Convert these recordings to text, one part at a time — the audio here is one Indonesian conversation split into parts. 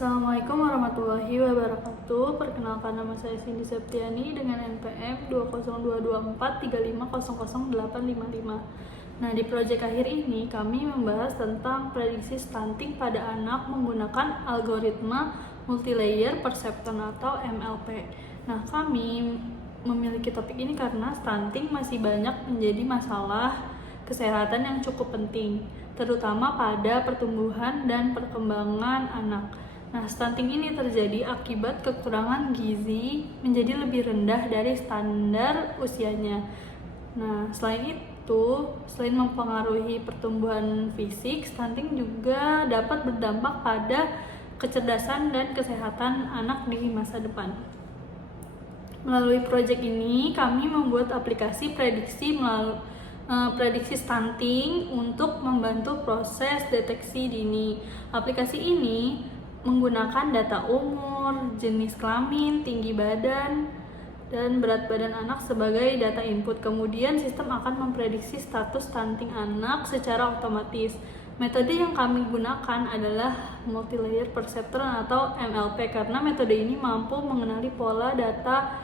Assalamualaikum warahmatullahi wabarakatuh. Perkenalkan, nama saya Cindy Septiani dengan NPM 2022435000855. Nah, di proyek akhir ini kami membahas tentang prediksi stunting pada anak menggunakan algoritma multilayer perceptron atau MLP. Nah, kami memiliki topik ini karena stunting masih banyak menjadi masalah kesehatan yang cukup penting, terutama pada pertumbuhan dan perkembangan anak. Nah, stunting ini terjadi akibat kekurangan gizi menjadi lebih rendah dari standar usianya. Nah, selain mempengaruhi pertumbuhan fisik, stunting juga dapat berdampak pada kecerdasan dan kesehatan anak di masa depan. Melalui proyek ini, kami membuat aplikasi prediksi stunting untuk membantu proses deteksi dini. Aplikasi ini menggunakan data umur, jenis kelamin, tinggi badan, dan berat badan anak sebagai data input. Kemudian sistem akan memprediksi status stunting anak secara otomatis. Metode yang kami gunakan adalah multilayer perceptron atau MLP karena metode ini mampu mengenali pola data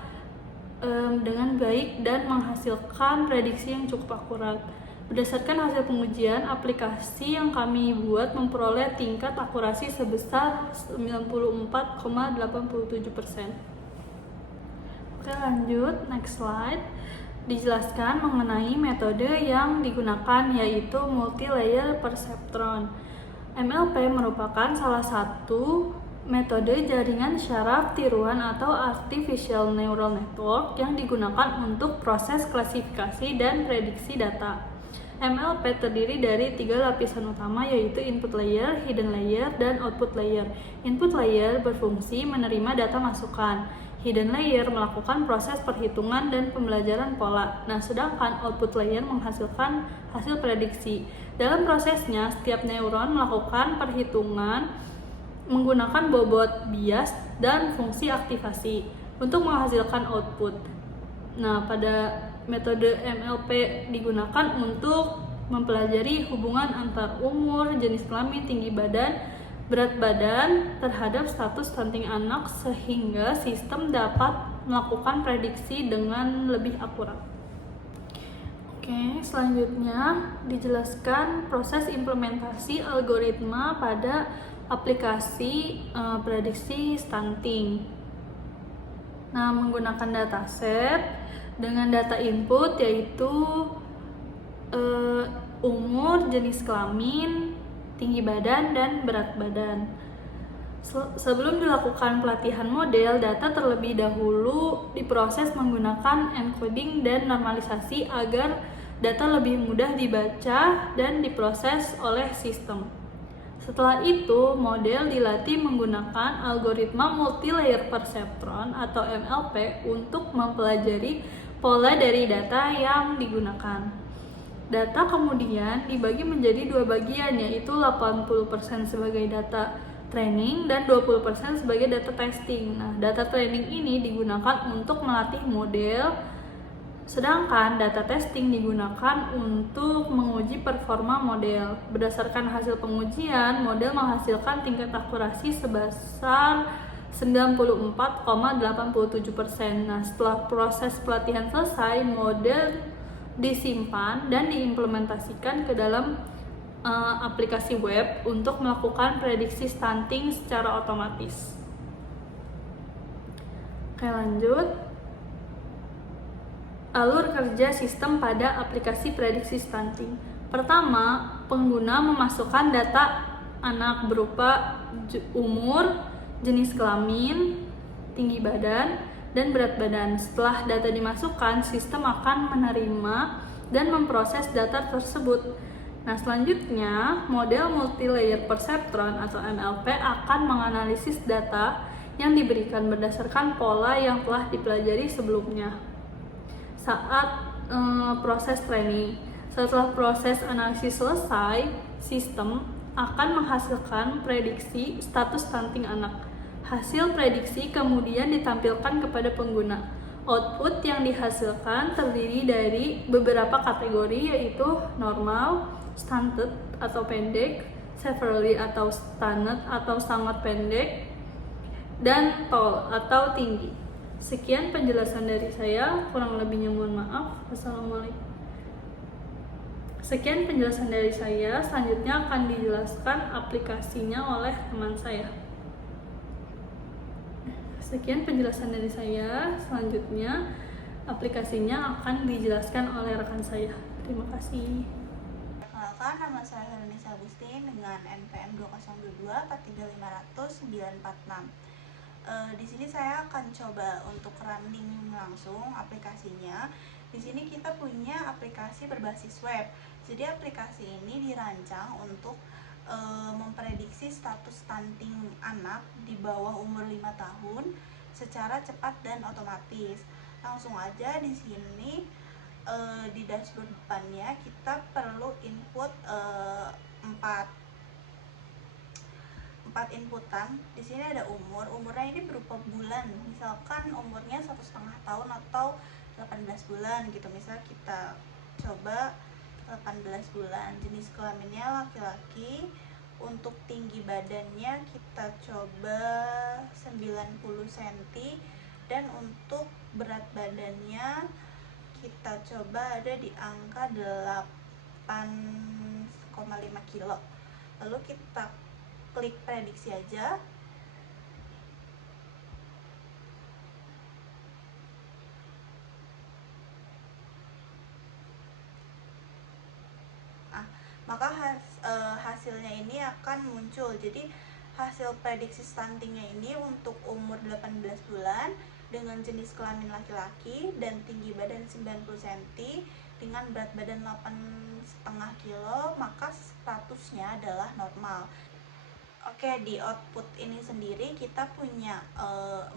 dengan baik dan menghasilkan prediksi yang cukup akurat. Berdasarkan hasil pengujian, aplikasi yang kami buat memperoleh tingkat akurasi sebesar 94,87%. Oke, lanjut, next slide. Dijelaskan mengenai metode yang digunakan, yaitu multilayer perceptron. MLP merupakan salah satu metode jaringan syaraf tiruan atau artificial neural network yang digunakan untuk proses klasifikasi dan prediksi data. MLP terdiri dari 3 lapisan utama, yaitu input layer, hidden layer, dan output layer. Input layer berfungsi menerima data masukan. Hidden layer melakukan proses perhitungan dan pembelajaran pola. Nah, sedangkan output layer menghasilkan hasil prediksi. Dalam prosesnya, setiap neuron melakukan perhitungan menggunakan bobot bias dan fungsi aktivasi untuk menghasilkan output. Nah, pada metode MLP digunakan untuk mempelajari hubungan antar umur, jenis kelamin, tinggi badan, berat badan terhadap status stunting anak sehingga sistem dapat melakukan prediksi dengan lebih akurat. Oke, selanjutnya dijelaskan proses implementasi algoritma pada aplikasi prediksi stunting. Nah, menggunakan dataset dengan data input yaitu umur, jenis kelamin, tinggi badan, dan berat badan. Sebelum dilakukan pelatihan model, data terlebih dahulu diproses menggunakan encoding dan normalisasi agar data lebih mudah dibaca dan diproses oleh sistem. Setelah itu, model dilatih menggunakan algoritma multilayer perceptron atau MLP untuk mempelajari pola dari data yang digunakan. Data kemudian dibagi menjadi 2 bagian, yaitu 80% sebagai data training dan 20% sebagai data testing. Nah, data training ini digunakan untuk melatih model, sedangkan data testing digunakan untuk menguji performa model. Berdasarkan hasil pengujian, model menghasilkan tingkat akurasi sebesar 94,87%. Nah, setelah proses pelatihan selesai, model disimpan dan diimplementasikan ke dalam aplikasi web untuk melakukan prediksi stunting secara otomatis. Oke, lanjut. Alur kerja sistem pada aplikasi prediksi stunting. Pertama, pengguna memasukkan data anak berupa umur, jenis kelamin, tinggi badan, dan berat badan. Setelah data dimasukkan, sistem akan menerima dan memproses data tersebut. Nah, selanjutnya, model multilayer perceptron atau MLP akan menganalisis data yang diberikan berdasarkan pola yang telah dipelajari sebelumnya. Saat proses training, setelah proses analisis selesai, sistem akan menghasilkan prediksi status stunting anak. Hasil prediksi kemudian ditampilkan kepada pengguna. Output yang dihasilkan terdiri dari beberapa kategori, yaitu normal, stunted atau pendek, severely atau stunted atau sangat pendek, dan tall atau tinggi. Sekian penjelasan dari saya, kurang lebihnya mohon maaf. Wassalamualaikum. Sekian penjelasan dari saya, selanjutnya akan dijelaskan aplikasinya oleh teman saya. Sekian penjelasan dari saya, selanjutnya aplikasinya akan dijelaskan oleh rekan saya. Terima kasih. Perkenalkan, nama saya Helenisa Agustin dengan NPM 2022 43500 946. Di sini saya akan coba untuk running langsung aplikasinya. Di sini kita punya aplikasi berbasis web. Jadi aplikasi ini dirancang untuk memprediksi status stunting anak di bawah umur 5 tahun secara cepat dan otomatis. Langsung aja di sini di dashboard depannya kita perlu input 4 inputan. Di sini ada umurnya ini berupa bulan, misalkan umurnya 1,5 tahun atau 18 bulan gitu. Misal kita coba 18 bulan, jenis kelaminnya laki-laki. Untuk tinggi badannya kita coba 90 cm, dan untuk berat badannya kita coba ada di angka 8,5 kilo. Lalu kita klik prediksi aja. Maka hasilnya ini akan muncul. Jadi hasil prediksi stuntingnya ini untuk umur 18 bulan dengan jenis kelamin laki-laki dan tinggi badan 90 cm dengan berat badan 8,5 kilo, maka statusnya adalah normal. Oke, di output ini sendiri kita punya 4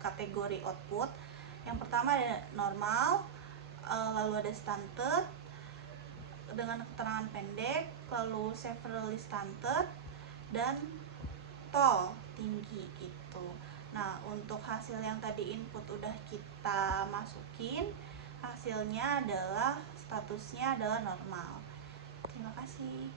kategori output. Yang pertama ada normal, lalu ada stunted dengan keterangan pendek, lalu severely stunted, dan tall, tinggi gitu. Nah, untuk hasil yang tadi input udah kita masukin, hasilnya adalah statusnya adalah normal. Terima kasih.